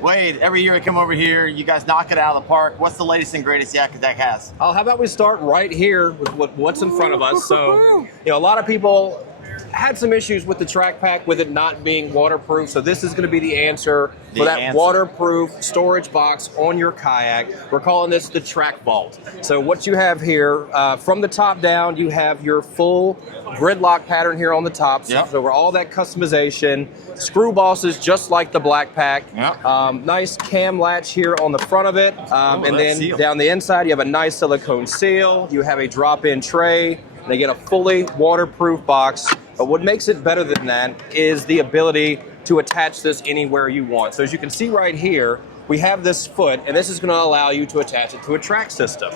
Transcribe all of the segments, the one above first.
Wade, every year I come over here, you guys knock it out of the park. What's the latest and greatest YakAttack has? How about we start right here with what's in front of us? So, a lot of people had some issues with the track pack with it not being waterproof. So this is going to be the answer for that waterproof storage box on your kayak. We're calling this the Track Vault. So what you have here, from the top down, you have your full grid lock pattern here on the top. So, so we're all that customization. Screw bosses just like the black pack. Nice cam latch here on the front of it. And then down the inside, you have a nice silicone seal. You have a drop-in tray. They get a fully waterproof box. But what makes it better than that is the ability to attach this anywhere you want. So as you can see right here, we have this foot, and this is going to allow you to attach it to a track system.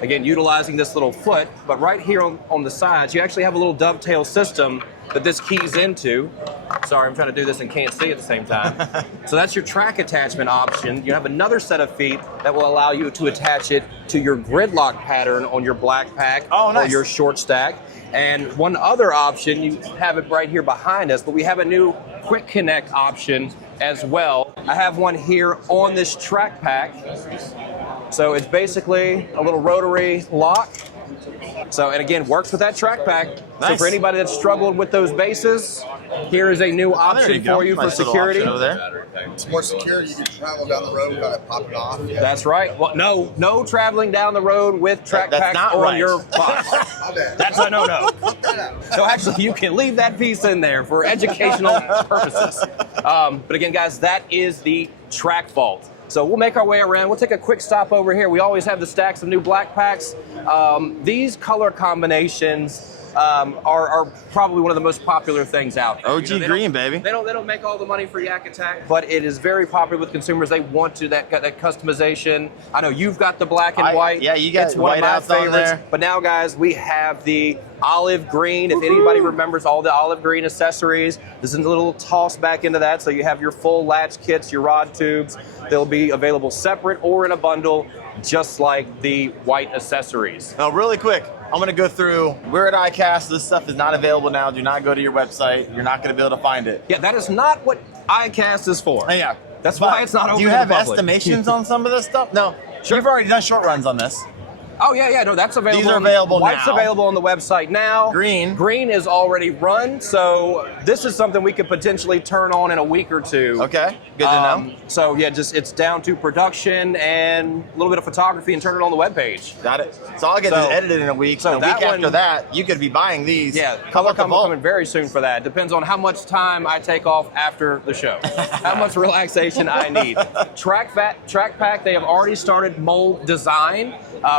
Again, utilizing this little foot, but right here on the sides, you actually have a little dovetail system that this keys into. Sorry, I'm trying to do this and can't see at the same time. So that's your track attachment option. You have another set of feet that will allow you to attach it to your gridlock pattern on your black pack or your short stack. And one other option, you have it right here behind us, but we have a new quick connect option as well. I have one here on this track pack. So it's basically a little rotary lock. So, and again, works with that track pack. So for anybody that's struggled with those bases, here is a new option for you for security. Over there. It's more secure. You can travel down the road without it popping off. That's right. Well, no traveling down the road with track packs on your box. That's a no-no. So actually, you can leave that piece in there for educational purposes. But again, guys, that is the Track Vault. So we'll make our way around. We'll take a quick stop over here. We always have the stacks of new black packs. These color combinations are probably one of the most popular things out there. OG green, baby. They don't make all the money for YakAttack, but it is very popular with consumers. They want to that customization. I know you've got the black and white. Yeah, you got it's one of my favorites. There. But now, guys, we have the olive green. If anybody remembers all the olive green accessories, this is a little toss back into that. So you have your full latch kits, your rod tubes. They'll be available separate or in a bundle, just like the white accessories. Now, really quick, I'm going to go through. We're at ICAST. This stuff is not available now. Do not go to your website. You're not going to be able to find it. Yeah, that is not what ICAST is for. Yeah. That's why it's not open to the public. Do you have estimations on some of this stuff? No. Sure. You've already done short runs on this. Oh, yeah, no, that's available. These are available now. White's available on the website now. Green is already run, so this is something we could potentially turn on in a week or two. Okay, good to know. So, yeah, it's down to production and a little bit of photography and turn it on the webpage. Got it. So I'll get this edited in a week. So a week after that, you could be buying these. Yeah, color coming very soon for that. Depends on how much time I take off after the show, how much relaxation I need. Track Pack, they have already started mold design,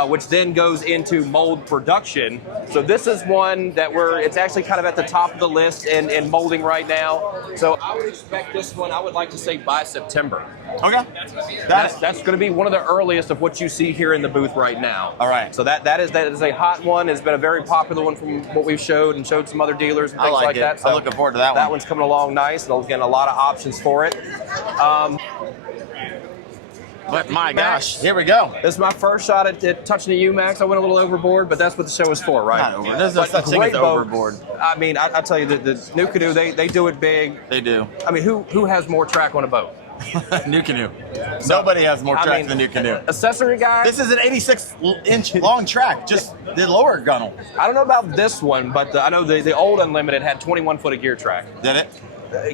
which then goes into mold production. So this is one that it's actually kind of at the top of the list in molding right now. So I would expect this one, I would like to say by September. Okay. That's going to be one of the earliest of what you see here in the booth right now. All right. So that is a hot one. It's been a very popular one from what we've showed some other dealers and things like that. So I'm looking forward to that one. That one's coming along nice, and again, a lot of options for it. But my gosh, here we go. This is my first shot at touching the UMAX. I went a little overboard, but that's what the show is for, right? Not over. There's no such thing as overboard. I mean, I tell you, the New Canoe, they do it big. They do. I mean, who has more track on a boat? New Canoe. Nobody has more track than New Canoe. Accessory guys. This is an 86-inch long track, just the lower gunnel. I don't know about this one, but I know the old Unlimited had 21 foot of gear track. Did it?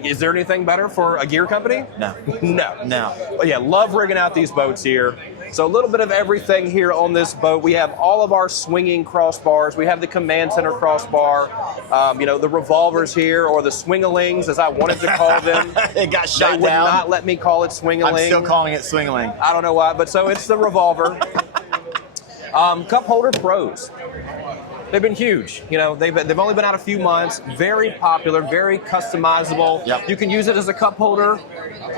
Is there anything better for a gear company? No. No. But yeah, love rigging out these boats here. So a little bit of everything here on this boat. We have all of our swinging crossbars. We have the command center crossbar. The revolvers here, or the swingalings, as I wanted to call them. It got shot down. They would not let me call it swingaling. I'm still calling it swingaling. I don't know why, but so it's the revolver. Cup holder pros. They've been huge. They've only been out a few months. Very popular, very customizable. Yep. You can use it as a cup holder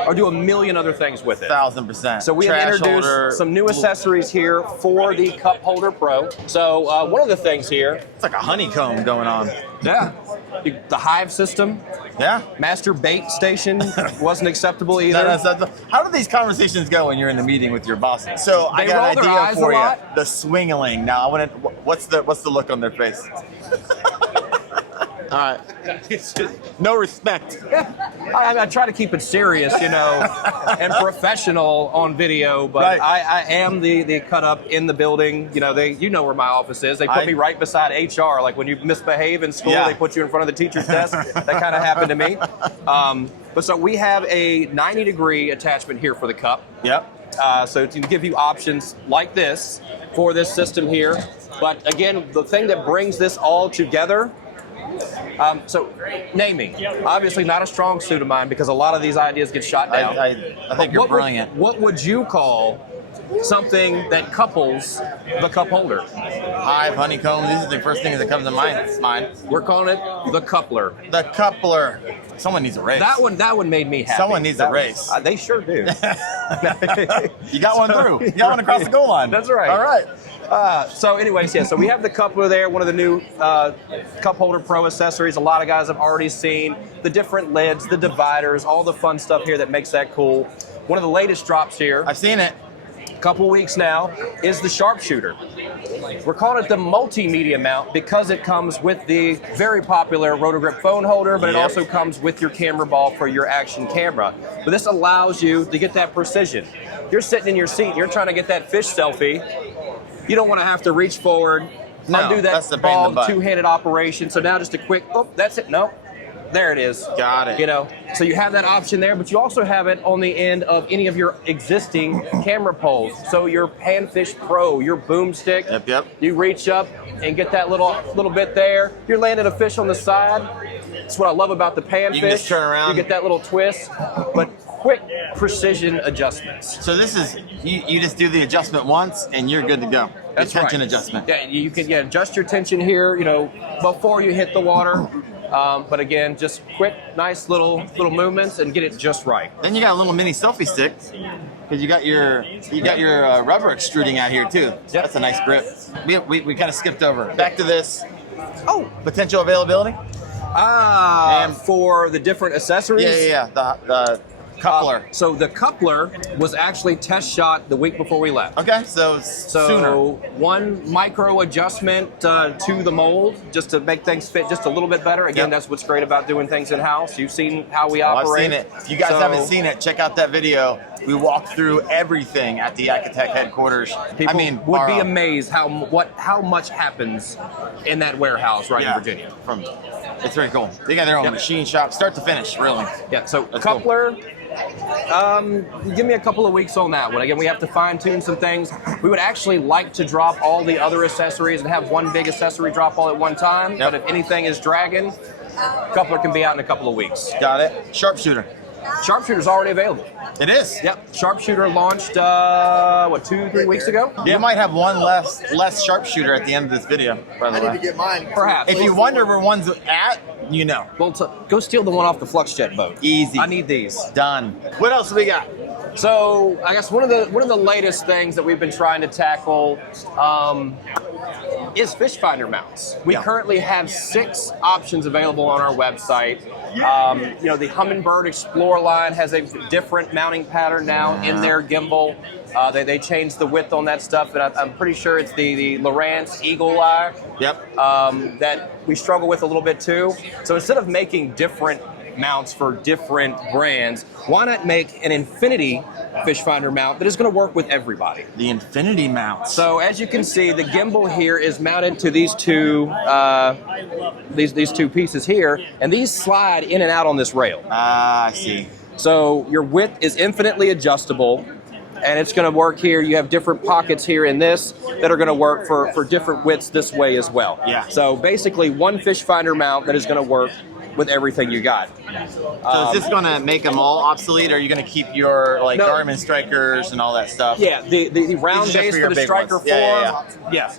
or do a million other things with it. 1000%. So we have introduced some new accessories here for the Cup Holder Pro. So one of the things here. It's like a honeycomb going on. Yeah. The hive system. Yeah. Master bait station wasn't acceptable either. No. How do these conversations go when you're in the meeting with your boss? So I got an idea for you. The swingaling. Now, what's the look on their face? All right. It's just, No respect. I try to keep it serious, you know, and professional on video, but Right. I am the cut up in the building. You know, you know where my office is. They put me right beside HR. Like when you misbehave in school, Yeah. they put you in front of the teacher's desk. That kind of happened to me. But so we have a 90-degree attachment here for the cup. Yep. So to give you options like this for this system here. But again, the thing that brings this all together, so naming, obviously not a strong suit of mine because a lot of these ideas get shot down. I think you're brilliant. What would you call something that couples the cup holder? Hive, honeycomb, these are the first things that come to mind. We're calling it the coupler. The coupler. Someone needs a race. That one made me happy. Someone needs a race. They sure do. You got one through. You got one across the goal line. That's right. All right. So anyways, yeah, so we have the coupler there, one of the new Cup Holder Pro accessories. A lot of guys have already seen the different lids, the dividers, all the fun stuff here that makes that cool. One of the latest drops here, I've seen it. a couple weeks now, is the Sharpshooter. We're calling it the multimedia mount because it comes with the very popular Rotogrip phone holder, but it Yep. also comes with your camera ball for your action camera. But this allows you to get that precision. You're sitting in your seat and you're trying to get that fish selfie. You don't want to have to reach forward, No, undo that's that the pain in the ball butt. two-handed operation. So now just a quick, oh, that's it. No, there it is. Got it. You know, so you have that option there, but you also have it on the end of any of your existing camera poles. So your Panfish Pro, your boomstick. Yep. You reach up and get that little bit there. You're landing a fish on the side. That's what I love about the Panfish. You can just turn around. You get that little twist, but quick precision adjustments. So this is, you just do the adjustment once and you're good to go. That's the tension right. adjustment. Yeah, you can adjust your tension here, you know, before you hit the water. But again, just quick, nice little movements and get it just right. Then you got a little mini selfie stick because you got your rubber extruding out here too. Yep. That's a nice grip. We kind of skipped over. Back to this. Oh, potential availability. And For the different accessories. Yeah. The coupler. So the coupler was actually test shot the week before we left. Okay, so sooner. One micro adjustment to the mold just to make things fit just a little bit better. Again, Yep. That's what's great about doing things in-house. You've seen how we I've operate. seen it. If you guys haven't seen it, check out that video. We walked through everything at the YakAttack headquarters. People would be amazed how much happens in that warehouse right in Virginia. It's very cool. They got their own machine shop, start to finish, really. Yeah, so That's coupler, give me a couple of weeks on that one. Again, we have to fine tune some things. We would actually like to drop all the other accessories and have one big accessory drop all at one time. Yep. But if anything is dragging, coupler can be out in a couple of weeks. Got it. Sharpshooter. Sharpshooter's already available. It is. Yep, Sharpshooter launched, 2-3 weeks ago? You might have one less sharpshooter at the end of this video, by the I need to way. get mine. Perhaps. If you wonder where one's at, you know. Well, go steal the one off the FluxJet boat. Easy. I need these. Done. What else we got? So I guess one of the latest things that we've been trying to tackle is fish finder mounts. We currently have 6 options available on our website. The Humminbird Explorer line has a different mounting pattern now in their gimbal. They changed the width on that stuff, and I'm pretty sure it's the Lowrance Eagle Eye. Yep. That we struggle with a little bit too. So instead of making different mounts for different brands, why not make an infinity fish finder mount that is going to work with everybody? The infinity mounts. So as you can see, the gimbal here is mounted to these two these two pieces here, and these slide in and out on this rail. I see. So your width is infinitely adjustable, and it's going to work here. You have different pockets here in this that are going to work for different widths this way as well. Yeah. So basically one fish finder mount that is going to work with everything you got. So is this going to make them all obsolete, or are you going to keep your No. Garmin strikers and all that stuff? Yeah, the round These are just base for for your the big striker ones. form. Yeah. Yes,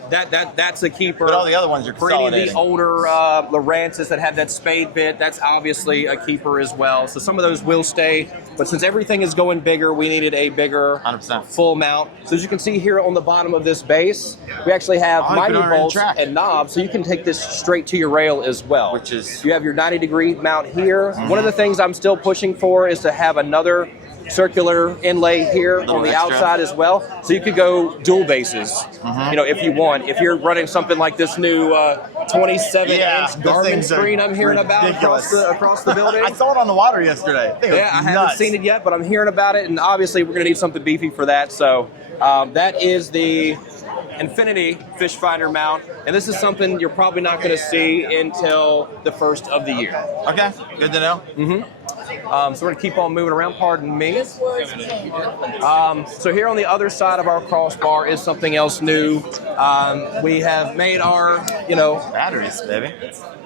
that's a keeper. But all the other ones are For any of the consolidating. older Lowrances that have that spade bit, that's obviously a keeper as well. So some of those will stay, but since everything is going bigger, we needed a bigger 100%. full mount. So as you can see here on the bottom of this base, we actually have Oh, you can mighty already bolts track. and knobs, so you can take this straight to your rail as well. Which is- You have your 90-degree mount here. One of the things I'm still pushing for is to have another circular inlay here on the extra. outside as well. So you could go dual bases, if you want. If you're running something like this new 27-inch Garmin screen I'm hearing about across the building. I saw it on the water yesterday. I haven't seen it yet, but I'm hearing about it, and obviously we're going to need something beefy for that. So that is the Infinity Fish Finder mount, and this is something you're probably not going to see until the first of the year. Okay, good to know. So we're going to keep on moving around, pardon me. So here on the other side of our crossbar is something else new. We have made our, batteries, baby.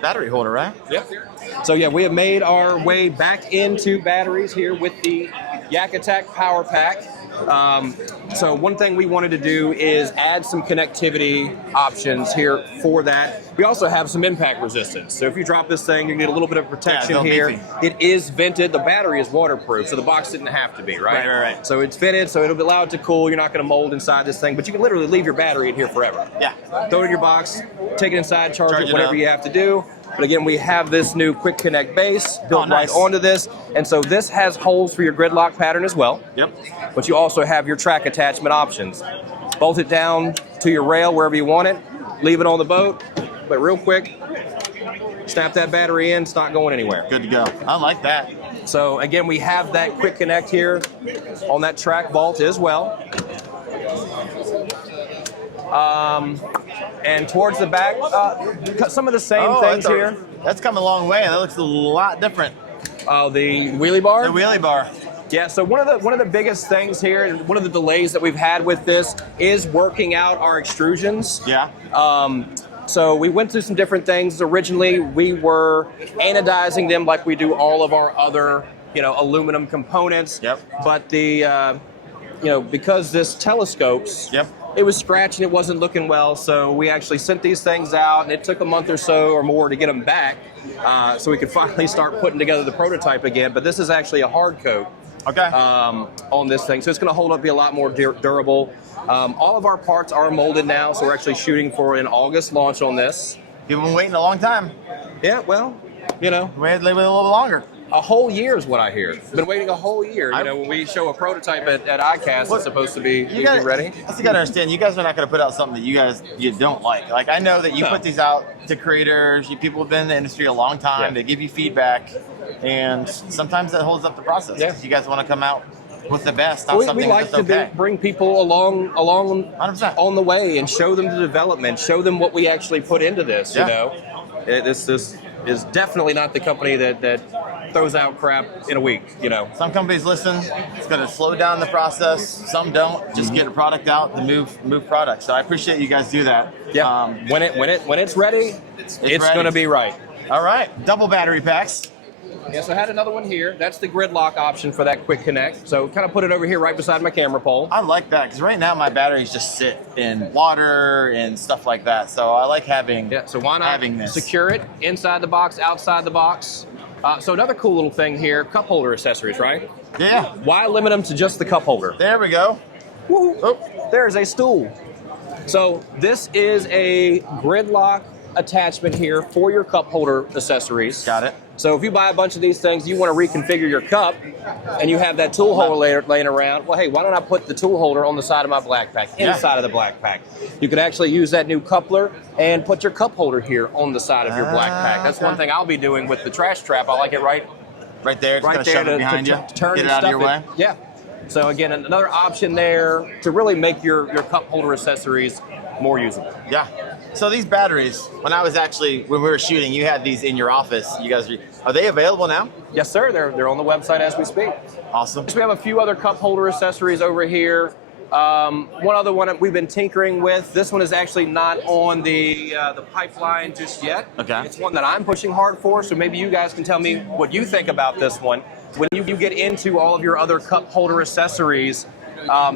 Battery holder, right? Yep. So yeah, we have made our way back into batteries here with the YakAttack Power Pack. So one thing we wanted to do is add some connectivity options here for that. We also have some impact resistance. So if you drop this thing, you get a little bit of protection here. It is vented. The battery is waterproof, so the box didn't have to be, right? Right. So it's vented, so it'll allow it to cool. You're not going to mold inside this thing, but you can literally leave your battery in here forever. Yeah. Throw it in your box, take it inside, charge it, whatever you have to do. But again, we have this new Quick Connect base built right onto this. And so this has holes for your gridlock pattern as well. Yep. But you also have your track attachment options. Bolt it down to your rail wherever you want it. Leave it on the boat. But real quick, snap that battery in. It's not going anywhere. Good to go. I like that. So again, we have that Quick Connect here on that track vault as well. And towards the back, some of the same things here. That's come a long way. That looks a lot different. Oh, the wheelie bar? The wheelie bar. Yeah, so one of the biggest things here, and one of the delays that we've had with this, is working out our extrusions. Yeah. So we went through some different things. Originally, we were anodizing them like we do all of our other, aluminum components. Yep. But the, because this telescopes. Yep. It was scratching, it wasn't looking well, so we actually sent these things out, and it took a month or so or more to get them back, so we could finally start putting together the prototype again. But this is actually a hard coat on this thing, so it's going to hold up, be a lot more durable. All of our parts are molded now, so we're actually shooting for an August launch on this. People have been waiting a long time. Yeah, well, We had to wait a little bit longer. A whole year is what I hear. Been waiting a whole year. When we show a prototype at ICAST, it's supposed to be ready. You got to understand, you guys are not going to put out something that you don't like. Like, I know that you put these out to creators. People have been in the industry a long time. Yeah. They give you feedback, and sometimes that holds up the process. Yeah. You guys want to come out with the best. Not something we like to bring people along 100%. On the way and show them the development, show them what we actually put into this. This is definitely not the company that throws out crap in a week. Some companies listen. It's going to slow down the process. Some don't. Just get a product out and move products. So I appreciate you guys do that. Yeah. When it's ready, it's going to be right. All right. Double battery packs. Yeah, so I had another one here. That's the gridlock option for that Quick Connect. So kind of put it over here right beside my camera pole. I like that because right now my batteries just sit in water and stuff like that. So I like having so why not secure it inside the box, outside the box. So another cool little thing here, cup holder accessories, right? Yeah. Why limit them to just the cup holder? There we go. There's a stool. So this is a gridlock attachment here for your cup holder accessories. Got it. So if you buy a bunch of these things, you want to reconfigure your cup, and you have that tool holder laying around, well, hey, why don't I put the tool holder on the side of my black pack, inside of the black pack? You could actually use that new coupler and put your cup holder here on the side of your black pack. That's one thing I'll be doing with the trash trap. I like it right there. Right there to behind you. Turn get it out of your way. Yeah. So again, another option there to really make your cup holder accessories more usable. Yeah. So these batteries, when we were shooting, you had these in your office. You guys, are they available now? Yes, sir. They're on the website as we speak. Awesome. So we have a few other cup holder accessories over here. One other one that we've been tinkering with. This one is actually not on the pipeline just yet. Okay. It's one that I'm pushing hard for, so maybe you guys can tell me what you think about this one. When you get into all of your other cup holder accessories,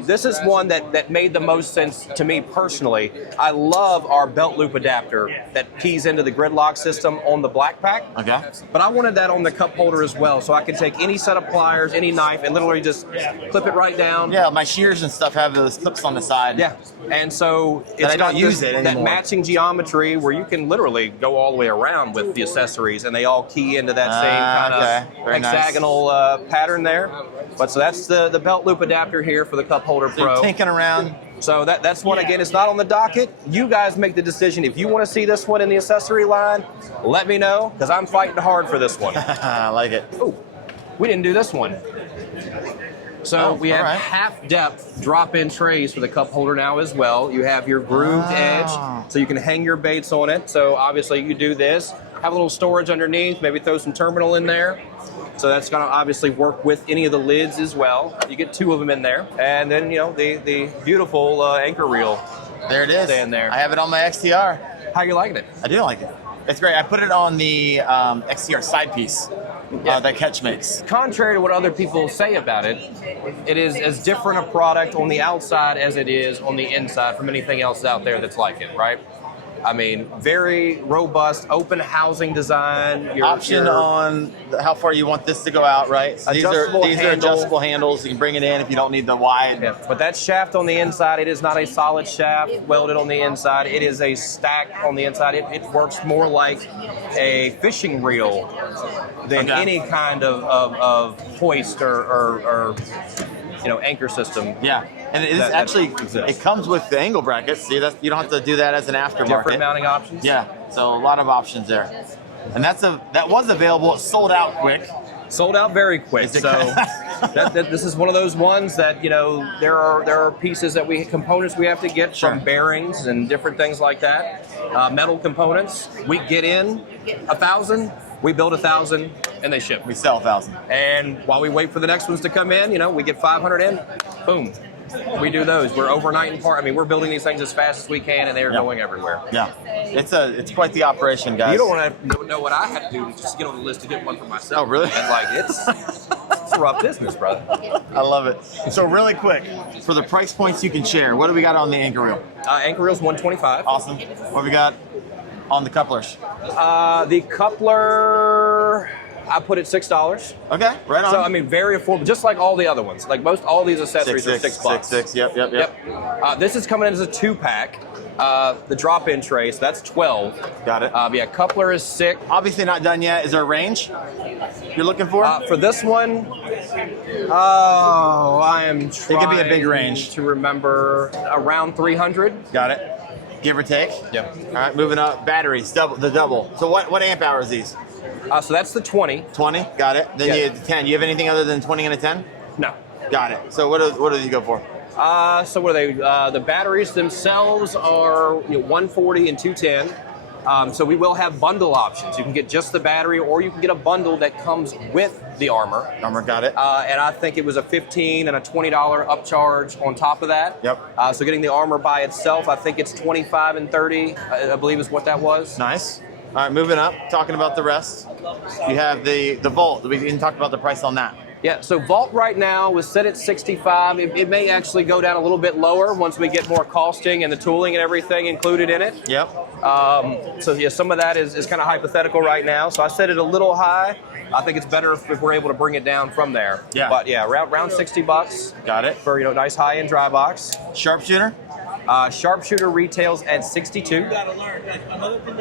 This is one that made the most sense to me personally. I love our belt loop adapter that keys into the gridlock system on the black pack. Okay. But I wanted that on the cup holder as well, so I could take any set of pliers, any knife, and literally just clip it right down. Yeah, my shears and stuff have those clips on the side. Yeah, and so But I don't use it that anymore. matching geometry where you can literally go all the way around with the accessories, and they all key into that same kind of Very nice. hexagonal pattern there. But so that's the belt loop adapter here for the cup holder So you're pro. tinking around. So that's one, again, it's not on the docket. You guys make the decision. If you want to see this one in the accessory line, let me know, because I'm fighting hard for this one. I like it. Ooh, we didn't do this one. So we have all right. half depth drop-in trays for the cup holder now as well. You have your grooved edge, so you can hang your baits on it. So obviously you do this, have a little storage underneath, maybe throw some terminal in there. So that's going to obviously work with any of the lids as well. You get 2 of them in there. And then, you know, the beautiful anchor reel. There it is. Staying there. I have it on my XTR. How you liking it? I do like it. It's great. I put it on the XTR side piece that Catch makes. Contrary to what other people say about it, it is as different a product on the outside as it is on the inside from anything else out there that's like it, right? I mean, very robust, open housing design. Option on how far you want this to go out, right? So these are adjustable handles. You can bring it in if you don't need the wide. Yeah, but that shaft on the inside, it is not a solid shaft welded on the inside. It is a stack on the inside. It works more like a fishing reel than any kind of hoist or you know, anchor system. Yeah, and it is it comes with the angle brackets. See, you don't have to do that as an aftermarket. Different mounting options. Yeah, so a lot of options there. And that was available. It sold out quick. Sold out very quick. So this is one of those ones that, you know, there are pieces components we have to get from bearings and different things like that. Metal components. We get in 1,000. We build 1,000 and they ship. We sell 1,000. And while we wait for the next ones to come in, you know, we get 500 in. Boom. We do those. We're overnight in part. I mean, we're building these things as fast as we can, and they're going everywhere. Yeah, it's quite the operation, guys. You don't want to know what I had to do to just get on the list to get one for myself. Oh, really? And like it's a rough business, brother. I love it. So really quick, for the price points you can share, what do we got on the anchor reel? Anchor reel's $125. Awesome. What do we got on the couplers? The coupler, I put it $6. Okay, right on. So I mean, very affordable, just like all the other ones. Like all these accessories are $6. $6. Yep. This is coming in as a 2-pack. The drop-in tray, so that's 12. Got it. Yeah, coupler is 6. Obviously not done yet. Is there a range you're looking for? For this one, I am trying it could be a big range to remember around 300. Got it. Give or take. Yep. All right, moving up. Batteries, the double. So what amp hour is these? So that's the 20. 20. Got it. Then you have the 10. You have anything other than 20 and a 10? No. Got it. So what do you go for? So what are they? The batteries themselves are 140 and 210. So we will have bundle options. You can get just the battery, or you can get a bundle that comes with the armor. Got it. And I think it was a $15 and a $20 upcharge on top of that. Yep. So getting the armor by itself, I think it's $25 and $30. I believe is what that was. Nice. All right, moving up. Talking about the rest. You have the Volt. We didn't talk about the price on that. Yeah, so Vault right now was set at $65. It may actually go down a little bit lower once we get more costing and the tooling and everything included in it. Yep. So yeah, some of that is kind of hypothetical right now. So I set it a little high. I think it's better if we're able to bring it down from there. Yeah. But yeah, around $60. Got it. For nice high-end dry box. Sharpshooter? Sharpshooter retails at $62.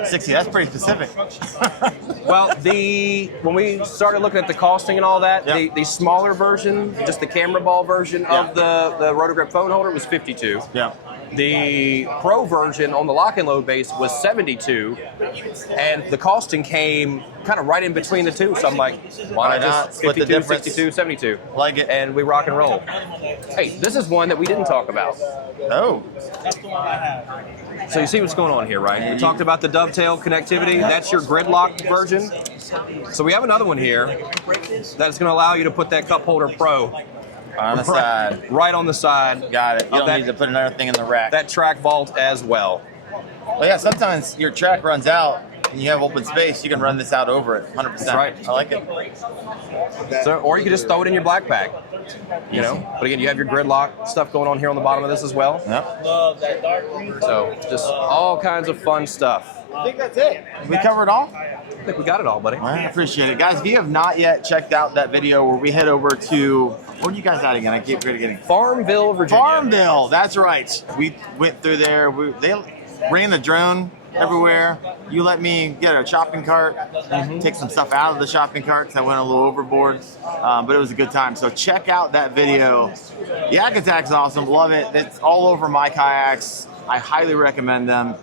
60. That's pretty specific. Well, when we started looking at the costing and all that, the smaller version, just the camera ball version of the Rotogrip phone holder was $52. Yeah. The Pro version on the lock and load base was $72, and the costing came kind of right in between the two. So I'm like, why not just split the 52, difference? 62, 72? Like it. And we rock and roll. Hey, this is one that we didn't talk about. Oh. So you see what's going on here, right? We talked about the dovetail connectivity. That's your gridlock version. So we have another one here that's going to allow you to put that cup holder Pro On the side. right on the side. Got it. You don't need to put another thing in the rack. That track vault as well. Well, yeah, sometimes your track runs out and you have open space, you can run this out over it 100%. That's right. I like it. So, or you can just throw it in your black pack. You know, but again, you have your gridlock stuff going on here on the bottom of this as well. Yep. So just all kinds of fun stuff. I think that's it. We covered all? I think we got it all, buddy. I appreciate it. Guys, if you have not yet checked out that video where we head over to, where are you guys at again? I keep forgetting. Farmville, Virginia. Farmville, that's right. We went through there. They ran the drone everywhere. You let me get a shopping cart, take some stuff out of the shopping cart because I went a little overboard, but it was a good time. So check out that video. YakAttack's awesome. Love it. It's all over my kayaks. I highly recommend them.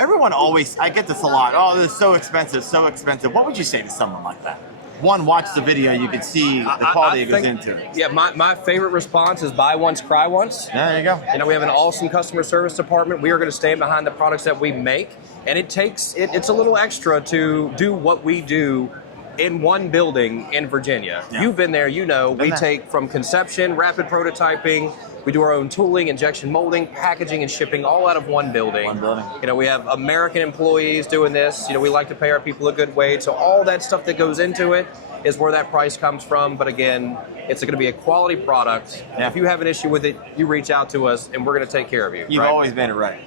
Everyone always, I get this a lot. Oh, this is so expensive, so expensive. What would you say to someone like that? One, watch the video. You can see the quality that goes into it. Yeah, my favorite response is buy once, cry once. Yeah, there you go. You know, we have an awesome customer service department. We are going to stand behind the products that we make. And it's a little extra to do what we do in one building in Virginia. Yeah. You've been there, you know. We take from conception, rapid prototyping. We do our own tooling, injection molding, packaging, and shipping all out of one building. You know, we have American employees doing this. You know, we like to pay our people a good wage. So all that stuff that goes into it is where that price comes from. But again, it's going to be a quality product. Yeah. If you have an issue with it, you reach out to us, and we're going to take care of you. You've always made it right.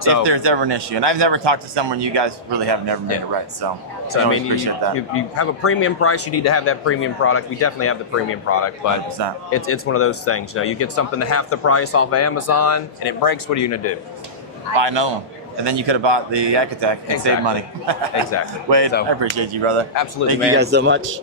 So, if there's ever an issue. And I've never talked to someone, you guys really have never made it right. So I mean, appreciate that. You have a premium price, you need to have that premium product. We definitely have the premium product, but 100%. It's one of those things. You know, you get something to half the price off of Amazon, and it breaks, what are you going to do? Buy another one. And then you could have bought the YakAttack and saved money. Exactly. Wade, I appreciate you, brother. Absolutely, Thank man. you guys so much.